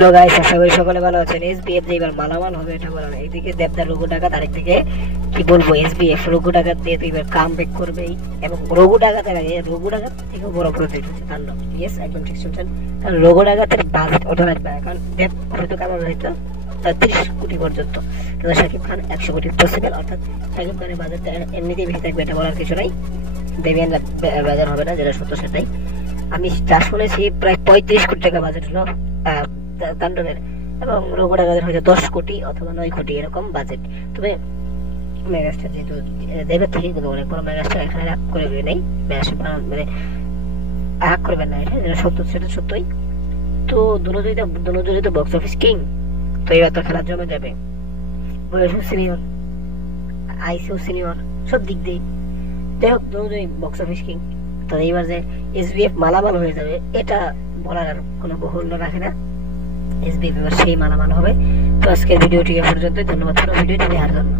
Hello guys, আশা করি সকলে ভালো আছেন। এসবিএফ যে এবার মালামাল হবে এটা বলা না। এইদিকে দেবদার রঘু ডাকাত, আরেকদিকে কি বলবো এসবিএফ রঘু ডাকাত দিয়ে তো এবার কাম ব্যাক করবেই। এবং রঘু ডাকাতের আগে রঘু ডাকাত থেকে বড় প্রজেক্ট হচ্ছে তাণ্ডব। ইয়েস, একদম ঠিক শুনছেন। কারণ রঘু ডাকাতের বাজেট ওঠা লাগবে। কারণ দেব হয়তো কামাল হয়তো 30 কোটি পর্যন্ত, কিন্তু শাকিব খান 100 কোটি পসিবল। অর্থাৎ শাকিব খানের বাজেটটা এমনিতেই বেশি থাকবে, এটা বলার কিছু নাই। দেবিয়ান বাজার হবে না, যেটা সত্য সেটাই। আমি যা শুনেছি প্রায় 35 কোটি টাকা বাজেট হলো তাণ্ডবের, এবং রঘু ডাকাতের হয়তো 10 কোটি অথবা 9 কোটি এরকম বাজেট। তবে মেগাস্টার যেহেতু দেবের থেকে কিন্তু অনেক বড় মেগাস্টার, এখানে রাগ করবে নেই, মানে রাগ করবেন না, এটা যেটা সত্য সেটা সত্যই। তো দুজনেই তো বক্স অফিস কিং, তো এবার তো খেলা জমে যাবে। বয়সও সিনিয়র, আইসিও সিনিয়র, সব দিক দিয়ে যাই হোক দুজনেই বক্স অফিস কিং। তো এইবার যে এসবিএফ মালামাল হয়ে যাবে এটা বলার আর কোনো বহুল্য রাখে না। এসবিএফ এবার সেই মালামাল হবে। তো আজকের ভিডিওটি এ পর্যন্ত। ধন্যবাদ পুরো ভিডিওটি দেখার জন্য।